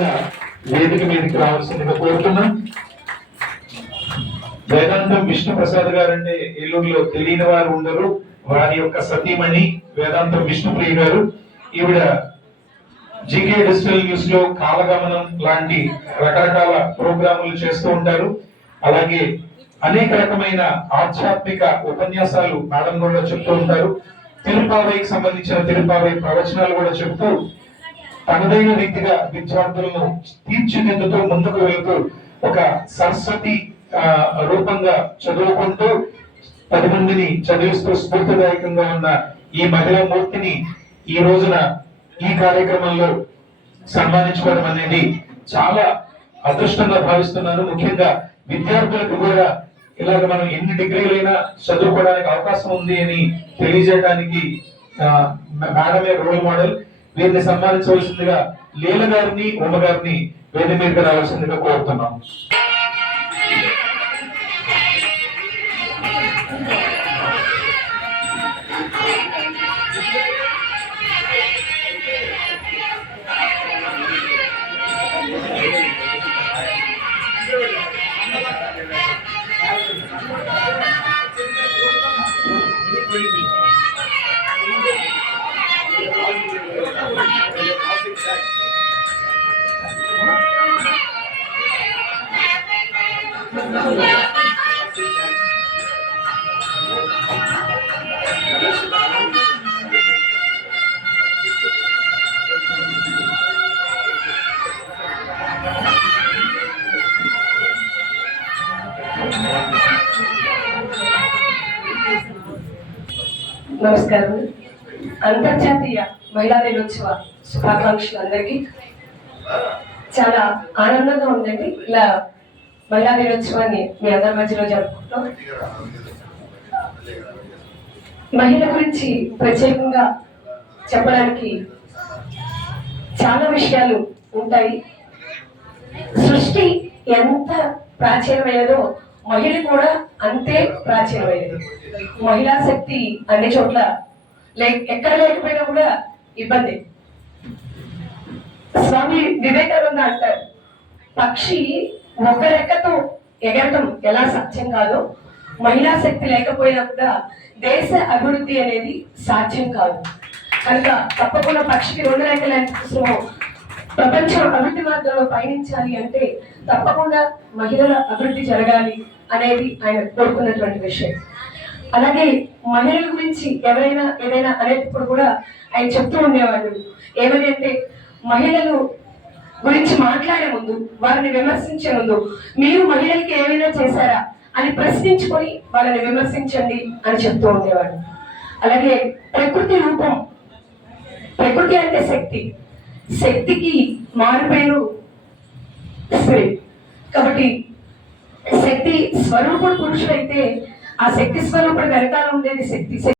వేదిక మీదకి రావాల్సిందిగా కోరుతున్నాం. వేదాంతం విష్ణు ప్రసాద్ గారు అంటే ఏలూరులో తెలియని వారు ఉండరు. వారి యొక్క సతీమణి వేదాంతం విష్ణుప్రియ గారు. ఈవిడ జీకే డిజిటల్ న్యూస్ లో కాలగమనం లాంటి రకరకాల ప్రోగ్రాములు చేస్తూ ఉంటారు. అలాగే అనేక రకమైన ఆధ్యాత్మిక ఉపన్యాసాలు మేడం కూడా చెప్తూ ఉంటారు. తిరుపావైకి సంబంధించిన తిరుపావై ప్రవచనాలు కూడా చెప్తూ తనదైన రీతిగా విద్యార్థులను తీర్చిదిద్దుతూ ముందుకు వెళుతూ ఒక సరస్వతి రూపంగా చదువుకుంటూ 10 మందిని చదివిస్తూ స్ఫూర్తిదాయకంగా ఉన్న ఈ మహిళా మూర్తిని ఈ రోజున ఈ కార్యక్రమంలో సన్మానించుకోవడం అనేది చాలా అదృష్టంగా భావిస్తున్నాను. ముఖ్యంగా విద్యార్థులకు కూడా ఇలాగ మనం ఎన్ని డిగ్రీలైనా చదువుకోవడానికి అవకాశం ఉంది అని తెలియజేయడానికి మేడమే రోల్ మోడల్. వీరిని సన్మానించవలసిందిగా లీల గారిని ఉమ గారిని వేది మీదకి రావాల్సిందిగా కోరుతున్నాం. నమస్కారం. అంతర్జాతీయ మహిళా దినోత్సవ శుభాకాంక్షలు అందరికీ. చాలా ఆనందంగా ఉందండి ఇలా మహిళా దినోత్సవాన్ని మీ అందరి మధ్యలో జరుపుకుంటాం. మహిళ గురించి ప్రత్యేకంగా చెప్పడానికి చాలా విషయాలు ఉంటాయి. సృష్టి ఎంత ప్రాచీనమైనదో మహిళ కూడా అంతే ప్రాచీనమైనది. మహిళా శక్తి అన్ని చోట్ల ఎక్కడ లేకపోయినా కూడా ఇబ్బంది. స్వామి వివేకానంద అంటారు, పక్షి ఒక రెక్కతో ఎగరటం ఎలా సాధ్యం కాదో మహిళా శక్తి లేకపోయినా కూడా దేశ అభివృద్ధి అనేది సాధ్యం కాదు. కనుక తప్పకుండా పక్షికి 2 రెక్కల అవసరమో ప్రపంచం అభివృద్ధి మార్గంలో పయనించాలి అంటే తప్పకుండా మహిళల అభివృద్ధి జరగాలి అనేది ఆయన కోరుకున్నటువంటి విషయం. అలాగే మహిళల గురించి ఎవరైనా ఏదైనా అనేటప్పుడు కూడా ఆయన చెప్తూ ఉండేవాళ్ళు ఏమని అంటే, మహిళలు గురించి మాట్లాడే ముందు, వారిని విమర్శించే ముందు మీరు మహిళలకి ఏమైనా చేశారా అని ప్రశ్నించుకొని వాళ్ళని విమర్శించండి అని చెప్తూ ఉండేవాడు. అలాగే ప్రకృతి రూపం, ప్రకృతి అంటే శక్తి, శక్తికి మారుపేరు స్త్రీ. కాబట్టి శక్తి స్వరూపుడు పురుషుడైతే ఆ శక్తి స్వరూపుడు వెనకాల ఉండేది శక్తి.